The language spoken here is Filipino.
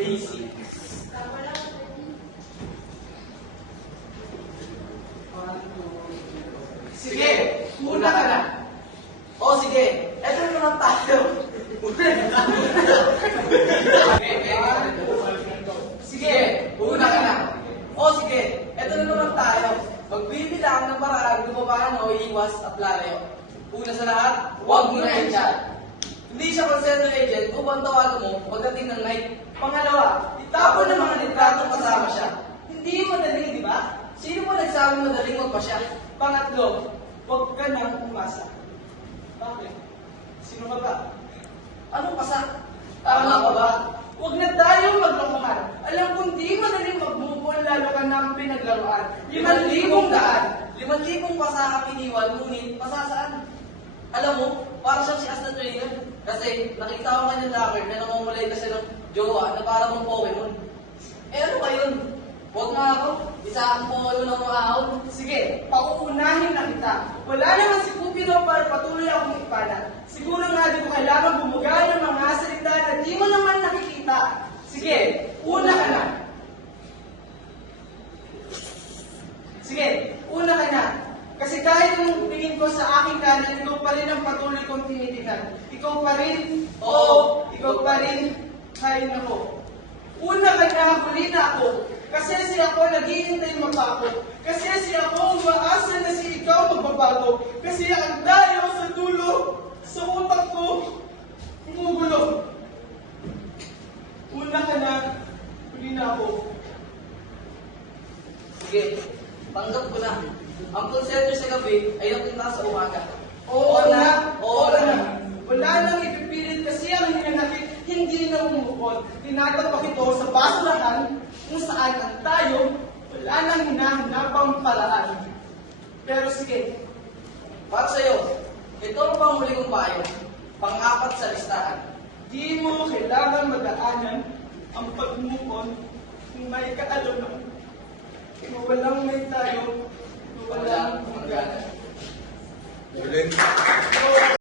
basics. Sige, una ka na. O sige, eto na naman tayo. Sige, una ka na. O sige, eto na naman tayo. Magbibilang ng paraan kung paano iiwas at lalayo. Una sa lahat, huwag mo na i-chat. Hindi siya call center agent upang tawagan mo pagdating ng night. Pangalawa, itapon ng mga litratong kasama siya. Hindi madaling, di ba? Sino mo nagsabing madaling magpasya? Pangatlo, huwag ka nang umasa. Bakit? Sino ka ba? Anong pasa? Tama ka ba? Huwag na tayong maglokohan. Alam kong di madaling mag-move lalo ka nang pinaglaruan. 5,000 daan. 5,000 pasa ang iniwan, ngunit pasa saan? Alam mo, para siyang si Asta Trainer. Kasi nakita ko kanyang locker na namumulay kasi ng jowa na para mong Pokemon. Eh ano ba yun? Huwag nga ako. Isa ang Pokemon ng mga ahon. Sige, pauunahin na kita. Wala naman si Cupido para patuloy akong ipana. Siguro nga di ko kailangan bumuga ng mga salita na di mo naman nakikita. Sige, una ka na. Sige, una ka na. Kasi kahit anong tingin ko sa aking kanan, ikaw pa rin ang patuloy kong tinitingnan. Ikaw pa rin, oo, ikaw pa rin, kain ako. Una ka na, huli na ako. Kasi si ako naghihintay mapako. Kasi si ako umaasa na si ikaw magbabago. Kasi ang dayo sa dulo, sa utak ko, umugulo. Una ka na, huli na ako. Sige, tanggap ko na. Ang call center sa gabi ay napunta sa umaga. Oo na, oo na. Wala nang ipipilit kasi ang hinanakit hindi na umukod. Tinatapak ito sa basurahan kung saan ang tayo wala nang hinahanapang paraan. Pero sige, para sa'yo, ito ang panghuli kong payo, pang-apat sa listahan. Di mo kailangan madaanan ang pag-move-on kung may kaalaman. Walang may tayo, walang hangganan.